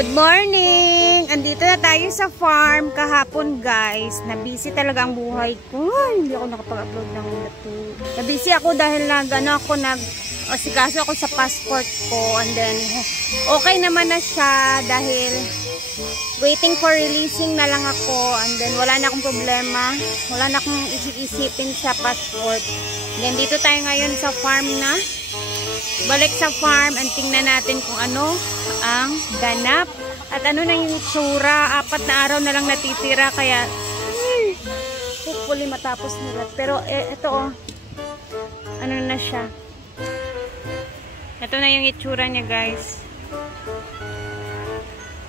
Good morning! Andito na tayo sa farm kahapon guys. Na-busy talaga ang buhay ko. Ay, hindi ako nakapag-upload ng ito. Na-busy ako dahil asikaso ako sa passport ko. And then, okay naman na siya dahil waiting for releasing na lang ako. And then, wala na akong problema. Wala na akong isip-isipin sa passport. And then, dito tayo ngayon sa farm na. Balik sa farm and tingnan natin kung ano ang ganap at ano na yung itsura. 4 na araw na lang natitira kaya hopefully matapos nila. Pero ito ano na siya. Ito na yung itsura niya guys.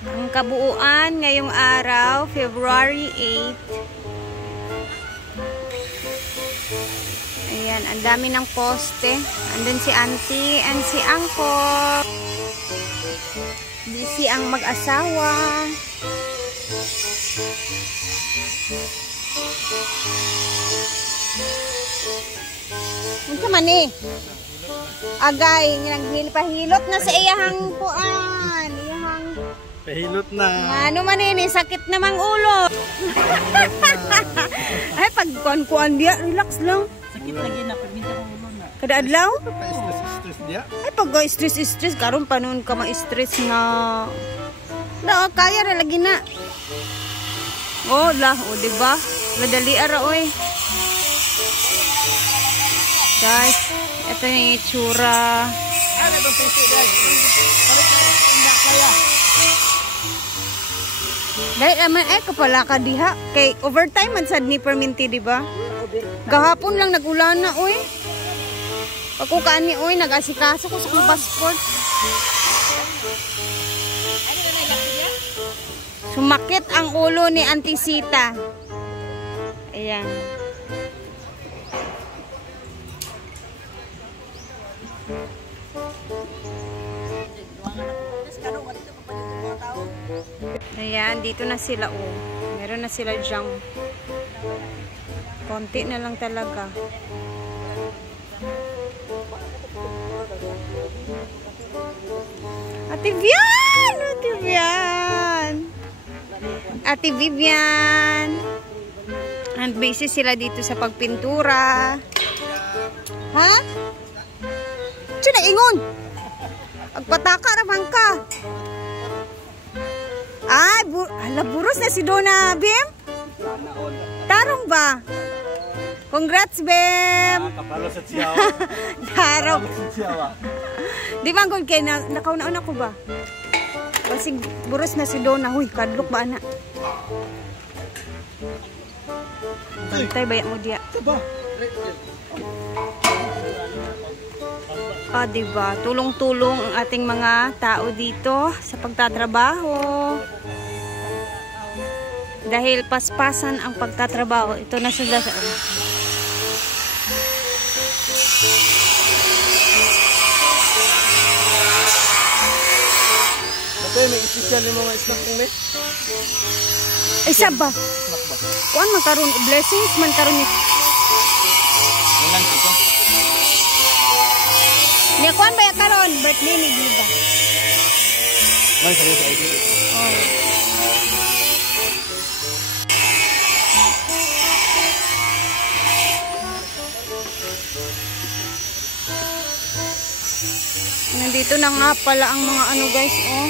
Ang kabuuan ngayong araw, February 8. Ayan, ang dami ng poste. Andun si auntie and si uncle. Busy ang mag-asawa. Ano man eh? Agay, naghilpa-hilot na sa iyahang puan. Iyahang pahilot na. ano man eh, sakit namang ulo. Ay, pag-kuan-kuan dia, relax lang. Sakit lagi na, pagminta ko ulo na. Kada adlaw? Pa-stress dia. Ay, pag stress karon pa noon ka ma-stress na. Kaya ra lagi na. Diba? Madali ara oy. Guys, ito yung itsura. Ano bang piso guys? Hindi kaya. Dahil naman kapala ka diha. Kay overtime man sad ni perminti, diba? Gahapon lang nagulan na, oy. Ako kaani, oy, nag-asikaso ko sa akong passport. Sumakit ang ulo ni Auntie Sita. Ayan. Ayan, dito na sila, oh. Meron na sila jam. Konti na lang talaga. Ate Vivian! Ate Vivian! Ate Vivian! And busy sila dito sa pagpintura. Ha? Sino ingon? Agpataka naman ka. Ay, buros na si Donna, Bim? Tarong ba? Congrats, Bim! Kapalo sa siyaw. Tarong. Di ba, good kayo na nakauna-una ko ba? Kasi buros na si Donna. Huy, kadlok ba, anak? Bantay, bayak mo diya. Diba? Tulong-tulong ang ating mga tao dito sa pagtatrabaho. Dahil paspasan ang pagtatrabaho. Ito na sila sa Okay, may ispisyan yung mga snack mo eh. Isa ba? Kuan man karon blessings man karon ni. Walang ito. Ni kuan ba ya karon birthday ni Diva. May sabi sa ID. Nandito na nga pala ang mga ano guys, oh.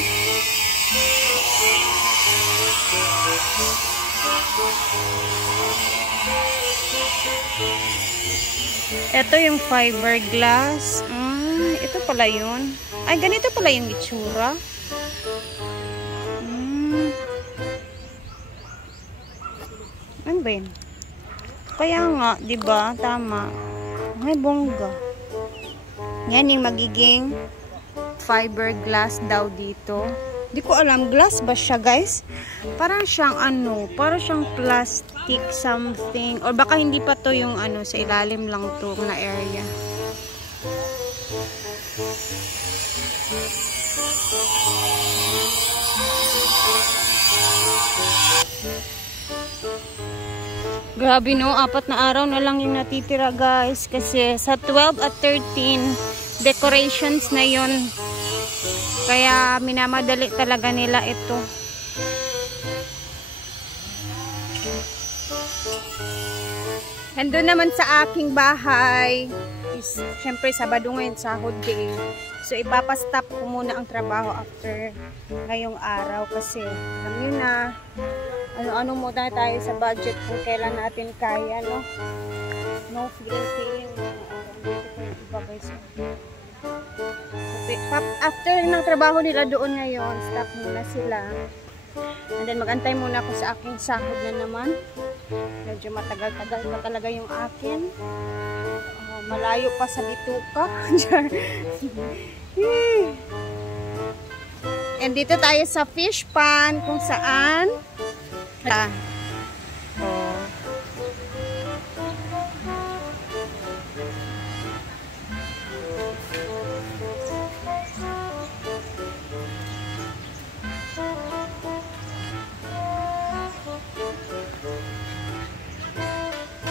Ito yung fiberglass. Ito pala yun. Ay, ganito pala yung itsura. Ano ba yun? Kaya nga, diba? Tama. Ay, bongga. Yan yung magiging fiberglass daw dito. Di ko alam, glass ba siya guys? Parang siyang parang siyang plastic something. Or baka hindi pa to yung sa ilalim lang to na area. Grabe no, 4 na araw na lang yung natitira guys. Kasi sa 12 at 13, decorations na yon. Kaya minamadali talaga nila ito. Nandun naman sa aking bahay is, syempre Sabado ngayon, sahod day. So ipapastop ko muna ang trabaho after ngayong araw kasi alam nyo na, ano muna tayo sa budget kung kailan natin kaya, no? No feeling. Iba guys. After ng trabaho nila doon ngayon, stop muna sila. And then magantay muna ako sa aking sahod na naman. Medyo matagal-tagal pa talaga yung akin. Malayo pa sa bituka. And dito tayo sa fish pond kung saan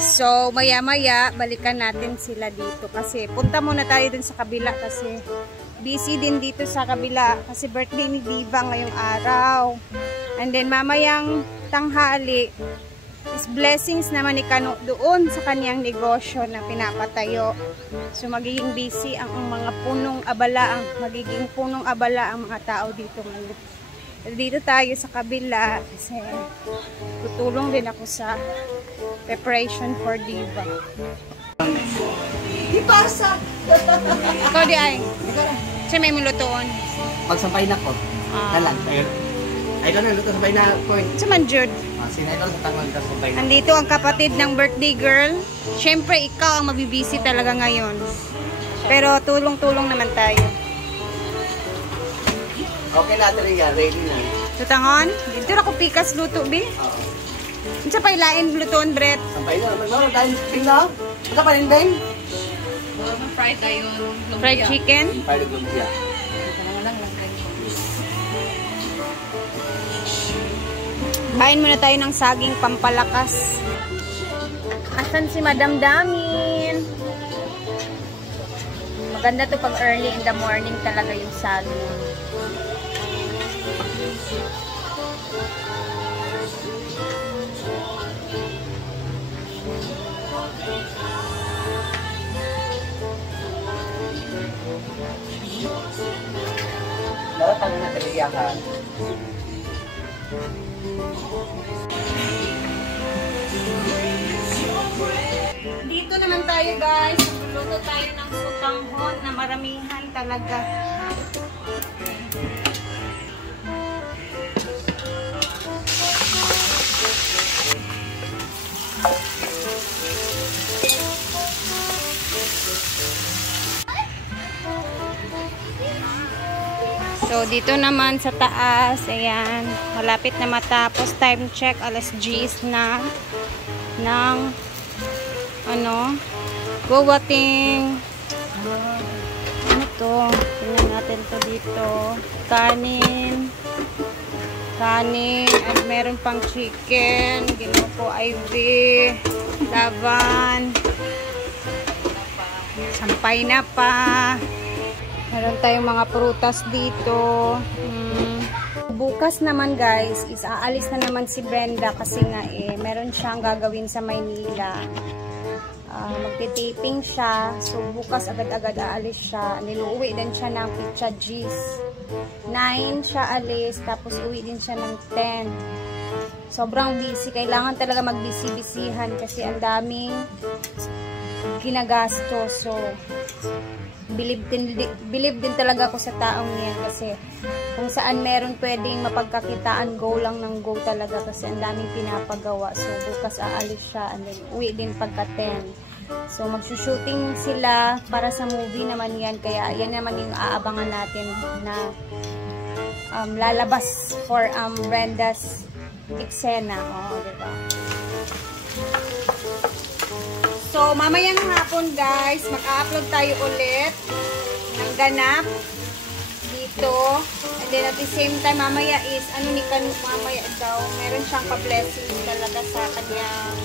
So, maya-maya, balikan natin sila dito. Kasi, punta muna tayo dun sa kabila kasi busy din dito sa kabila. Kasi birthday ni Diva ngayong araw. And then, mamayang tanghali is blessings naman ni Kano doon sa kaniyang negosyo na pinapatayo. So, magiging busy ang mga magiging punong abala ang mga tao dito ngayon. Dito tayo sa kabila kasi tutulong din ako sa preparation for Diva. Di pasa! Ikaw di ay? Siya may mulutoon. Pagsampay na ko. Dalag. Ay doon na luto sampay na ko. Siya man Jude. Sinay doon sa tangon ka sampay na. Andito ang kapatid ng birthday girl. Siyempre ikaw ang mabibisi talaga ngayon. Pero tulong-tulong naman tayo. Okay na rin yan. Ready na. Tutangon? Dito na ko pikas luto, bi? Oo. Sa pailain lutoon, Brett. Sampay na. Magmano dahil pinglaw. Ito pa rin, Ben? Fried tayo. Fried chicken. Fried lumpia. Kain muna tayo ng saging pampalakas. Asan si Madam Damin? Maganda to pag early in the morning talaga yung saging. Dapat pag nataliyakan. Dito naman tayo guys. Nagluluto tayo ng sutanghon na maramihan talaga. So, dito naman sa taas, ayan, malapit na matapos. Time check, alas 10 na ng, guwating. Ano to? Tingnan natin to dito. Kanin, at meron pang chicken, ginoko IV, laban, sampay na pa. Meron tayong mga prutas dito. Bukas naman guys, is aalis na naman si Brenda kasi nga meron siyang gagawin sa Maynila. Magte-taping siya. So bukas agad-agad aalis siya. Niluuwi din siya ng Pizza G's. 9 siya alis, tapos uwi din siya ng 10. Sobrang busy. Kailangan talaga mag-busy-busyhan kasi ang daming ginagasto. So believe din talaga ako sa taong yan kasi kung saan meron pwedeng mapagkakitaan, go lang ng go talaga kasi ang daming pinapagawa. So bukas aalis siya and then uwi din pagka 10. So magsushooting sila para sa movie naman yan, kaya yan naman yung aabangan natin na lalabas for Brenda's eksena. Diba? So, mamayang hapon guys, mag-upload tayo ulit ng ganap dito. And then at the same time, mamaya is, ni Kanu, mamaya daw, meron siyang pa-blessing talaga sa kanyang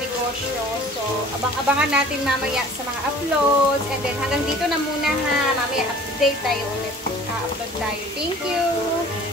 negosyo. So, abang-abangan natin mamaya sa mga uploads. And then hanggang dito na muna ha, mamaya update tayo ulit. naka-upload tayo. Thank you!